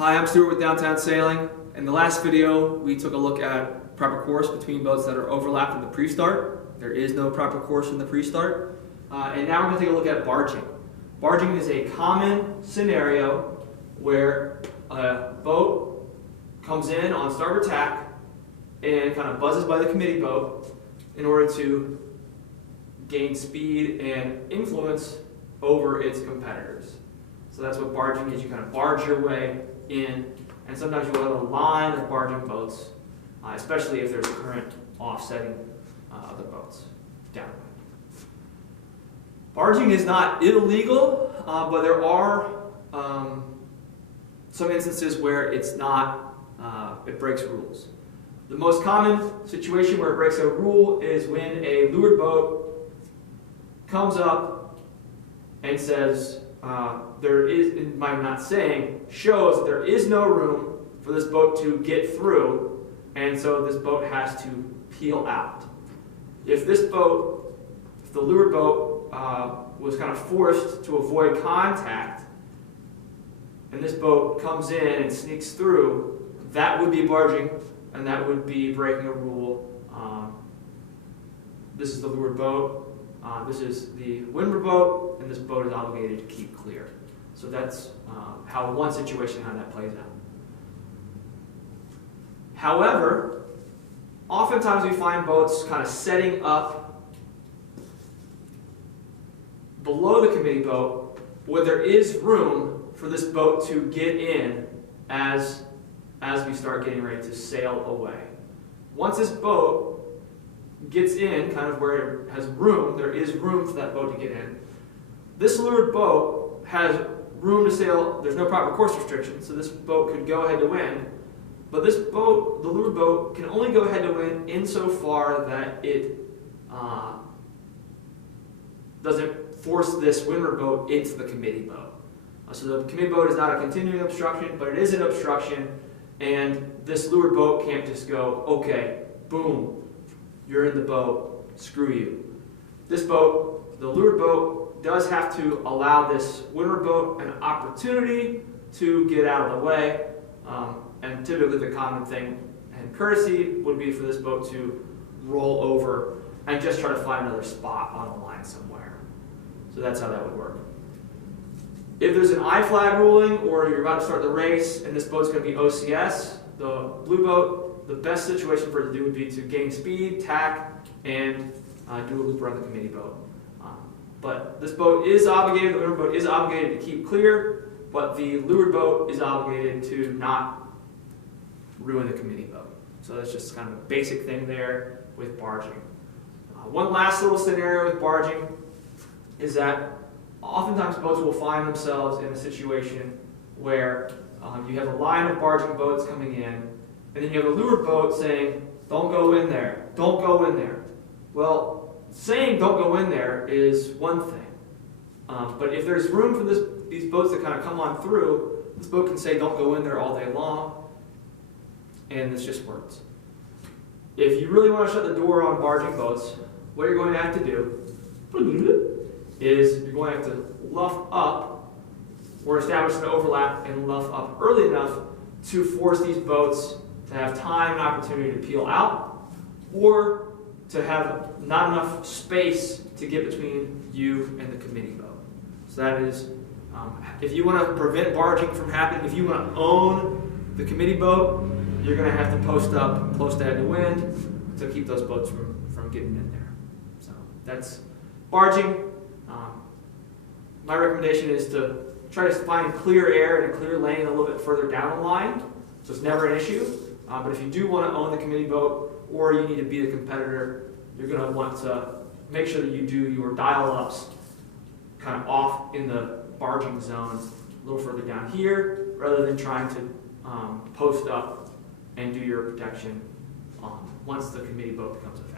Hi, I'm Stuart with Downtown Sailing. In the last video, we took a look at proper course between boats that are overlapped in the pre-start. There is no proper course in the pre-start. And now we're going to take a look at barging. Barging is a common scenario where a boat comes in on starboard tack and kind of buzzes by the committee boat in order to gain speed and influence over its competitors. So that's what barging is. You kind of barge your way in, and sometimes you'll have a line of barging boats, especially if there's current offsetting other boats downwind. Barging is not illegal, but there are some instances where it's not, it breaks rules. The most common situation where it breaks a rule is when a lured boat comes up and says, there is, by not saying, shows that there is no room for this boat to get through, and so this boat has to peel out. If this boat, if the lured boat was kind of forced to avoid contact, and this boat comes in and sneaks through, that would be barging, and that would be breaking a rule. This is the lured boat. This is the windward boat, and this boat is obligated to keep clear. So that's how one situation, how that plays out. However, oftentimes we find boats kind of setting up below the committee boat where there is room for this boat to get in as we start getting ready to sail away. Once this boat gets in, kind of where it has room, there is room for that boat to get in. This lured boat has room to sail, there's no proper course restriction, so this boat could go ahead to win. But this boat, the lured boat, can only go ahead to win insofar that it doesn't force this windward boat into the committee boat. So the committee boat is not a continuing obstruction, but it is an obstruction, and this lured boat can't just go, okay, boom, you're in the boat, screw you. This boat, the lured boat, does have to allow this windward boat an opportunity to get out of the way, and typically the common thing and courtesy would be for this boat to roll over and just try to find another spot on the line somewhere. So that's how that would work. If there's an I flag ruling, or you're about to start the race and this boat's going to be OCS, the blue boat, the best situation for it to do would be to gain speed, tack, and do a loop around the committee boat. But this boat is obligated, the windward boat is obligated to keep clear, but the lured boat is obligated to not ruin the committee boat. So that's just kind of a basic thing there with barging. One last little scenario with barging is that oftentimes boats will find themselves in a situation where you have a line of barging boats coming in, and then you have a lured boat saying, don't go in there, don't go in there. Well, saying don't go in there is one thing. But if there's room for these boats to kind of come on through, this boat can say don't go in there all day long, and this just works. If you really want to shut the door on barging boats, what you're going to have to do is you're going to have to luff up or establish an overlap and luff up early enough to force these boats to have time and opportunity to peel out, or to have not enough space to get between you and the committee boat. So that is, if you want to prevent barging from happening, if you want to own the committee boat, you're going to have to post up close to head to wind to keep those boats from getting in there. So that's barging. My recommendation is to try to find clear air and a clear lane a little bit further down the line, so it's never an issue. But if you do want to own the committee boat, or you need to be the competitor, you're going to want to make sure that you do your dial-ups kind of off in the barging zone a little further down here, rather than trying to post up and do your protection once the committee boat becomes a